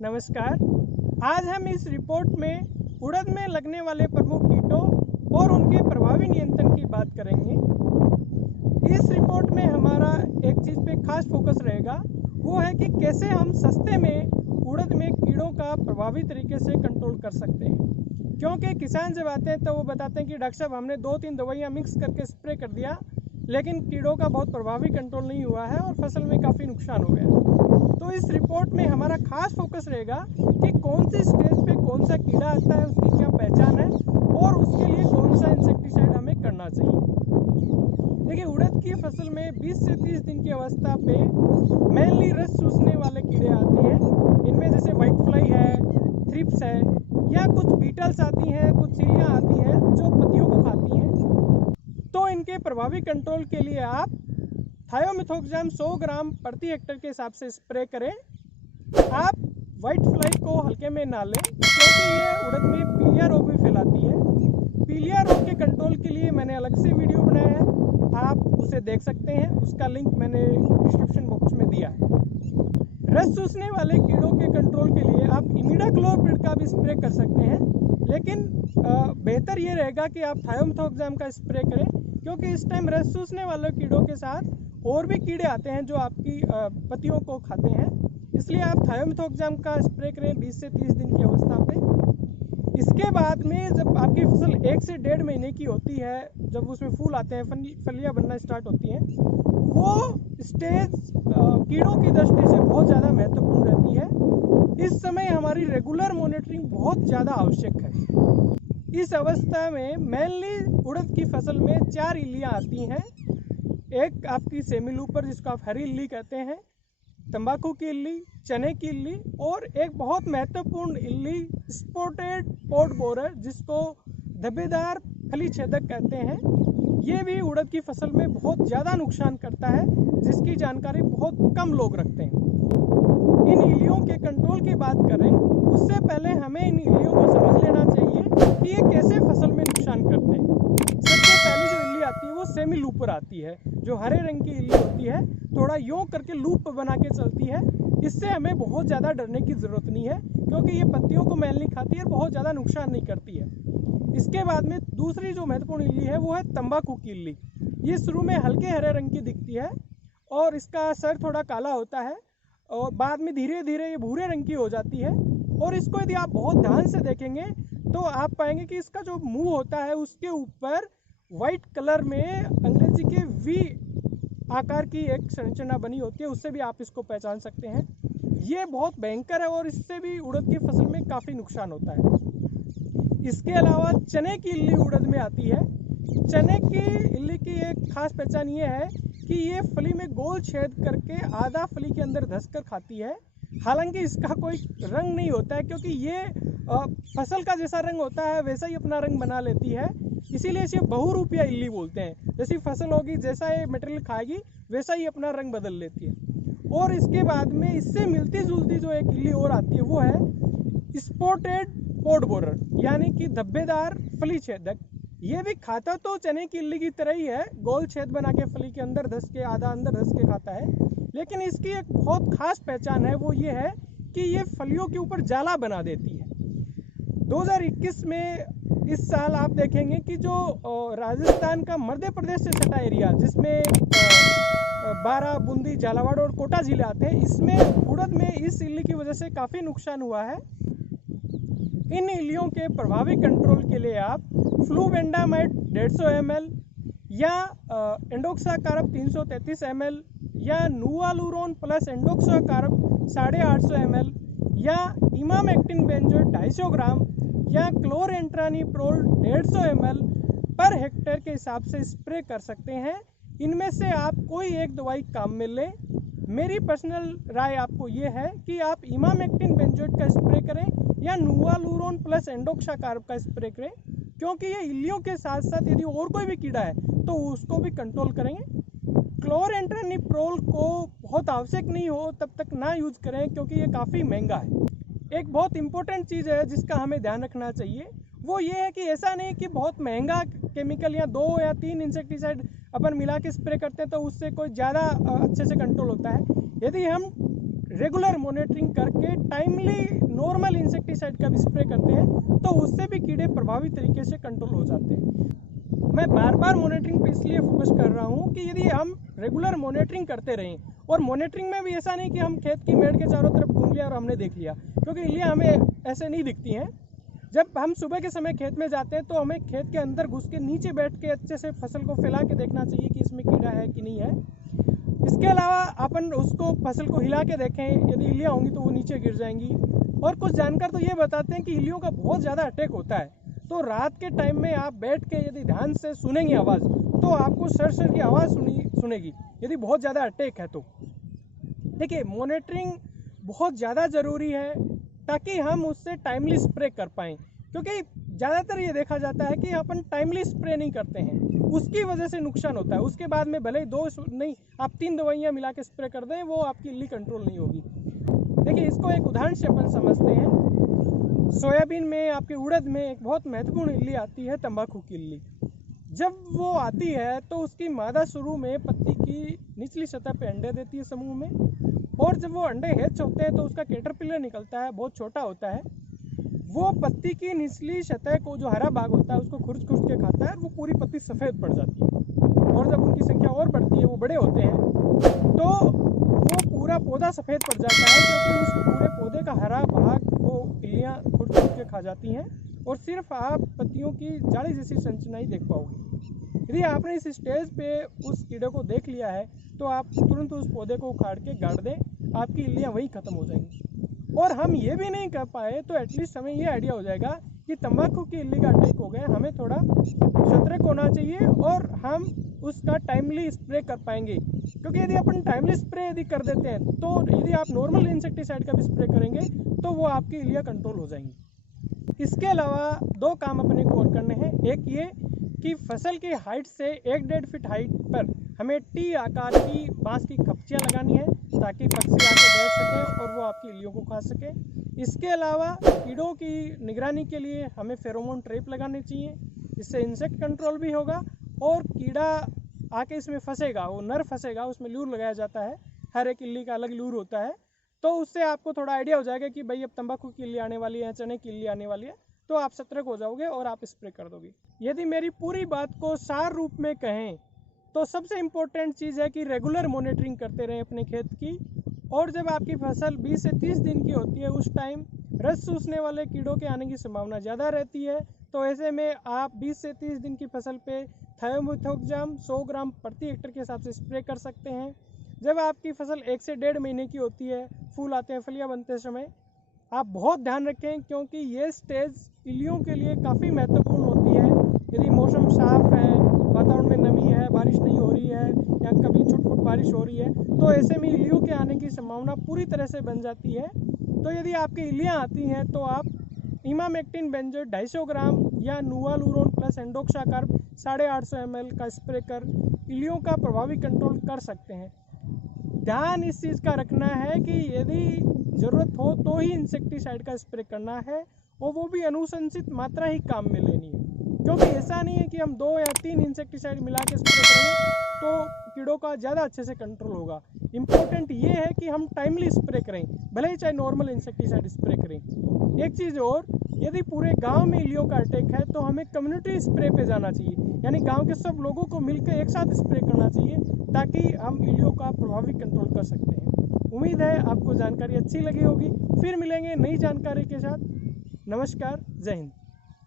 नमस्कार। आज हम इस रिपोर्ट में उड़द में लगने वाले प्रमुख कीटों और उनके प्रभावी नियंत्रण की बात करेंगे। इस रिपोर्ट में हमारा एक चीज़ पे खास फोकस रहेगा, वो है कि कैसे हम सस्ते में उड़द में कीड़ों का प्रभावी तरीके से कंट्रोल कर सकते हैं। क्योंकि किसान जब आते हैं तो वो बताते हैं कि डॉक्टर साहब हमने 2-3 दवाइयाँ मिक्स करके स्प्रे कर दिया, लेकिन कीड़ों का बहुत प्रभावी कंट्रोल नहीं हुआ है और फसल में काफ़ी नुकसान हो गया। तो इस रिपोर्ट में हमारा खास फोकस रहेगा कि कौन सी स्टेज पे कौन सा कीड़ा आता है, उसकी क्या पहचान है और उसके लिए कौन सा इंसेक्टिसाइड हमें करना चाहिए। देखिए, उड़द की फसल में 20 से 30 दिन की अवस्था पे मेनली रस चूसने वाले कीड़े आते हैं। इनमें जैसे वाइट फ्लाई है, थ्रिप्स है या कुछ बीटल्स आती हैं, कुछ चिड़ियाँ आती हैं जो पत्तियों को खाती हैं। तो इनके प्रभावी कंट्रोल के लिए आप थायोमिथोक्साम 100 ग्राम प्रति हेक्टेयर के हिसाब से स्प्रे करें। आप वाइट फ्लाई को हल्के में ना लें क्योंकि ये उड़द में पीलिया रोग भी फैलाती है। पीलिया रोग के कंट्रोल के लिए मैंने अलग से वीडियो बनाया है, आप उसे देख सकते हैं, उसका लिंक मैंने डिस्क्रिप्शन बॉक्स में दिया है। रस चूसने वाले कीड़ों के कंट्रोल के लिए आप इमिडाक्लोप्रिड का भी स्प्रे कर सकते हैं, लेकिन बेहतर ये रहेगा कि आप थायोमिथोक्साम का स्प्रे करें क्योंकि इस टाइम रस चूसने वाले कीड़ों के साथ और भी कीड़े आते हैं जो आपकी पत्तियों को खाते हैं। इसलिए आप थायोमिथोक्साम का स्प्रे करें 20 से 30 दिन की अवस्था पे। इसके बाद में जब आपकी फसल 1 से 1.5 महीने की होती है, जब उसमें फूल आते हैं, फलियाँ बनना स्टार्ट होती हैं, वो स्टेज कीड़ों की दृष्टि से बहुत ज़्यादा महत्वपूर्ण रहती है। इस समय हमारी रेगुलर मॉनिटरिंग बहुत ज़्यादा आवश्यक है। इस अवस्था में मेनली उड़द की फसल में 4 इल्लियाँ आती हैं। एक आपकी सेमी लूपर जिसको आप हरी इल्ली कहते हैं, तंबाकू की इल्ली, चने की इल्ली और एक बहुत महत्वपूर्ण इल्ली स्पॉटेड पॉड बोरर जिसको धब्बेदार फली छेदक कहते हैं। ये भी उड़द की फसल में बहुत ज़्यादा नुकसान करता है, जिसकी जानकारी बहुत कम लोग रखते हैं। इन इल्लियों के कंट्रोल की बात करें उससे पहले हमें इन इल्लियों को समझ लेना चाहिए कि ये कैसे फसल में नुकसान करते हैं। सबसे पहली जो इल्ली आती है वो सेमी लूपर आती है, जो हरे रंग की इल्ली होती है, थोड़ा यों करके लूप बना के चलती है। इससे हमें बहुत ज़्यादा डरने की ज़रूरत नहीं है क्योंकि ये पत्तियों को मैल नहीं खाती है और बहुत ज़्यादा नुकसान नहीं करती है। इसके बाद में दूसरी जो महत्वपूर्ण इल्ली है वो है तंबाकू की इल्ली। ये शुरू में हल्के हरे रंग की दिखती है और इसका सर थोड़ा काला होता है और बाद में धीरे धीरे ये भूरे रंग की हो जाती है। और इसको यदि आप बहुत ध्यान से देखेंगे तो आप पाएंगे कि इसका जो मुंह होता है उसके ऊपर वाइट कलर में अंग्रेजी के वी आकार की एक संरचना बनी होती है, उससे भी आप इसको पहचान सकते हैं। ये बहुत भयंकर है और इससे भी उड़द की फसल में काफ़ी नुकसान होता है। इसके अलावा चने की इल्ली उड़द में आती है। चने की इल्ली की एक खास पहचान ये है कि ये फली में गोल छेद करके आधा फली के अंदर धंसकर खाती है। हालांकि इसका कोई रंग नहीं होता है क्योंकि ये फसल का जैसा रंग होता है वैसा ही अपना रंग बना लेती है, इसीलिए इसे बहुरूपिया इल्ली बोलते हैं। जैसी फसल होगी, जैसा ये मटेरियल खाएगी वैसा ही अपना रंग बदल लेती है। और इसके बाद में इससे मिलती जुलती जो एक इल्ली और आती है वो है स्पॉटेड पॉड बोरर, यानी कि धब्बेदार फली छेदक। ये भी खाता तो चने की इल्ली की तरह ही है, गोल छेद बना के फली के अंदर धस के आधा अंदर धस के खाता है, लेकिन इसकी एक बहुत खास पहचान है, वो ये है कि ये फलियों के ऊपर जाला बना देती है। 2021 में इस साल आप देखेंगे कि जो राजस्थान का मध्य प्रदेश से सटा एरिया जिसमें बारा, बूंदी, झालावाड़ और कोटा जिले आते हैं, इसमें उड़द में इस इल्ली की वजह से काफ़ी नुकसान हुआ है। इन इल्लियों के प्रभावी कंट्रोल के लिए आप फ्लूवेंडामाइड 150 ml या एंडोक्साकार्ब 333 ml या नूवालुरोन प्लस एंडोक्साकार्ब 850 ml या इमामेक्टिन बेंजोएट 250 ग्राम या क्लोरेंट्रानिप्रोल 150 ml पर हेक्टेयर के हिसाब से स्प्रे कर सकते हैं। इनमें से आप कोई एक दवाई काम में लें। मेरी पर्सनल राय आपको ये है कि आप इमामेक्टिन बेंजोएट का स्प्रे करें या नूवालुरोन प्लस एंडोक्साकार्ब का स्प्रे करें, क्योंकि ये इल्लियों के साथ साथ यदि और कोई भी कीड़ा है तो उसको भी कंट्रोल करेंगे। क्लोरेंट्रानिप्रोल को बहुत आवश्यक नहीं हो तब तक ना यूज करें क्योंकि ये काफ़ी महंगा है। एक बहुत इंपॉर्टेंट चीज़ है जिसका हमें ध्यान रखना चाहिए, वो ये है कि ऐसा नहीं कि बहुत महंगा केमिकल या 2 या 3 इंसेक्टिसाइड अपन मिला के स्प्रे करते हैं तो उससे कोई ज़्यादा अच्छे से कंट्रोल होता है। यदि हम रेगुलर मॉनिटरिंग करके टाइमली नॉर्मल इंसेक्टिसाइड का भी स्प्रे करते हैं तो उससे भी कीड़े प्रभावी तरीके से कंट्रोल हो जाते हैं। मैं बार बार मॉनिटरिंग पे इसलिए फोकस कर रहा हूँ कि यदि हम रेगुलर मॉनिटरिंग करते रहें, और मॉनिटरिंग में भी ऐसा नहीं कि हम खेत की मेड़ के चारों तरफ घूम लिया और हमने देख लिया, क्योंकि इल्लियाँ हमें ऐसे नहीं दिखती हैं। जब हम सुबह के समय खेत में जाते हैं तो हमें खेत के अंदर घुस के नीचे बैठ के अच्छे से फसल को फैला के देखना चाहिए कि इसमें कीड़ा है कि नहीं है। इसके अलावा अपन उसको फसल को हिला के देखें, यदि इल्लियाँ होंगी तो वो नीचे गिर जाएंगी। और कुछ जानकार तो ये बताते हैं कि इल्लियों का बहुत ज़्यादा अटैक होता है, तो रात के टाइम में आप बैठ के यदि ध्यान से सुनेंगे आवाज़ तो आपको सर की आवाज़ सुनेगी यदि बहुत ज़्यादा अटैक है तो। देखिए, मॉनिटरिंग बहुत ज़्यादा ज़रूरी है ताकि हम उससे टाइमली स्प्रे कर पाएँ, क्योंकि ज़्यादातर ये देखा जाता है कि अपन टाइमली स्प्रे नहीं करते हैं, उसकी वजह से नुकसान होता है। उसके बाद में भले ही 2 नहीं आप 3 दवाइयाँ मिला के स्प्रे कर दें, वो आपकी इल्ली कंट्रोल नहीं होगी। देखिए, इसको एक उदाहरण से अपन समझते हैं। सोयाबीन में, आपके उड़द में एक बहुत महत्वपूर्ण इल्ली आती है, तंबाकू की इल्ली। जब वो आती है तो उसकी मादा शुरू में पत्ती की निचली सतह पे अंडे देती है समूह में, और जब वो अंडे हैच होते हैं तो उसका कैटरपिलर निकलता है, बहुत छोटा होता है। वो पत्ती की निचली सतह को, जो हरा भाग होता है, उसको खुर्च खुर्च के खाता है, वो पूरी पत्ती सफ़ेद पड़ जाती है। और जब उनकी संख्या और बढ़ती है, वो बड़े होते हैं, तो वो पूरा पौधा सफ़ेद पड़ जाता है, क्योंकि उस पूरे पौधे का हरा भाग वो इल्लियाँ खुर्च खुर्च के खा जाती हैं, और सिर्फ आप पत्तियों की जाली जैसी संरचना ही देख पाओगे। यदि आपने इस स्टेज पे उस कीड़े को देख लिया है तो आप तुरंत उस पौधे को उखाड़ के गाड़ दें, आपकी इल्लियाँ वहीं ख़त्म हो जाएंगी। और हम ये भी नहीं कर पाए तो एटलीस्ट हमें ये आइडिया हो जाएगा कि तंबाकू की इल्ली का अटैक हो गया, हमें थोड़ा सतर्क होना चाहिए और हम उसका टाइमली स्प्रे कर पाएंगे। क्योंकि यदि अपन टाइमली स्प्रे यदि कर देते हैं तो यदि आप नॉर्मल इंसेक्टिसाइड का भी स्प्रे करेंगे तो वो आपकी इल्लियाँ कंट्रोल हो जाएंगी। इसके अलावा 2 काम अपने को और करने हैं। एक ये कि फसल की हाइट से 1-1.5 फीट हाइट पर हमें टी आकार की बांस की खपचियाँ लगानी है ताकि पक्षी आके बैठ सकें और वो आपकी इल्लियों को खा सके। इसके अलावा कीड़ों की निगरानी के लिए हमें फेरोमोन ट्रैप लगाने चाहिए, इससे इंसेक्ट कंट्रोल भी होगा और कीड़ा आके इसमें फंसेगा, वो नर फंसेगा, उसमें लूर लगाया जाता है, हर एक इल्ली का अलग लूर होता है, तो उससे आपको थोड़ा आइडिया हो जाएगा कि भाई अब तंबाकू की इल्ली आने वाली है, चने की इल्ली आने वाली है, तो आप सतर्क हो जाओगे और आप स्प्रे कर दोगे। यदि मेरी पूरी बात को सार रूप में कहें तो सबसे इम्पोर्टेंट चीज़ है कि रेगुलर मॉनिटरिंग करते रहें अपने खेत की, और जब आपकी फसल 20 से 30 दिन की होती है उस टाइम रस चूसने वाले कीड़ों के आने की संभावना ज़्यादा रहती है, तो ऐसे में आप 20 से 30 दिन की फसल पे थायोमेथोक्साम 100 ग्राम प्रति हेक्टेयर के हिसाब से स्प्रे कर सकते हैं। जब आपकी फसल 1 से 1.5 महीने की होती है, फूल आते हैं, फलियाँ बनते समय, आप बहुत ध्यान रखें क्योंकि ये स्टेज इल्लियों के लिए काफ़ी महत्वपूर्ण होती है। यदि मौसम साफ है, वातावरण में नमी है, बारिश नहीं हो रही है या कभी छुट-पुट बारिश हो रही है, तो ऐसे में इल्लियों के आने की संभावना पूरी तरह से बन जाती है। तो यदि आपकी इल्लियाँ आती हैं तो आप इमामेक्टिन बेंजोएट 250 ग्राम या नूवालुरोन प्लस एंडोक्साकार्ब 850 ml का स्प्रे कर इल्लियों का प्रभावी कंट्रोल कर सकते हैं। ध्यान इस चीज़ का रखना है कि यदि ज़रूरत हो तो ही इंसेक्टिसाइड का स्प्रे करना है, और वो भी अनुशंसित मात्रा ही काम में लेनी है, क्योंकि ऐसा नहीं है कि हम 2 या 3 इंसेक्टिसाइड मिला के स्प्रे करेंगे तो कीड़ों का ज़्यादा अच्छे से कंट्रोल होगा। इम्पोर्टेंट ये है कि हम टाइमली स्प्रे करें, भले ही चाहे नॉर्मल इंसेक्टिसाइड स्प्रे करें। एक चीज़ और, यदि पूरे गांव में इल्लियों का अटैक है तो हमें कम्युनिटी स्प्रे पे जाना चाहिए, यानी गांव के सब लोगों को मिलकर एक साथ स्प्रे करना चाहिए ताकि हम इल्लियों का प्रभावी कंट्रोल कर सकते हैं। उम्मीद है आपको जानकारी अच्छी लगी होगी। फिर मिलेंगे नई जानकारी के साथ। नमस्कार, जय हिंद।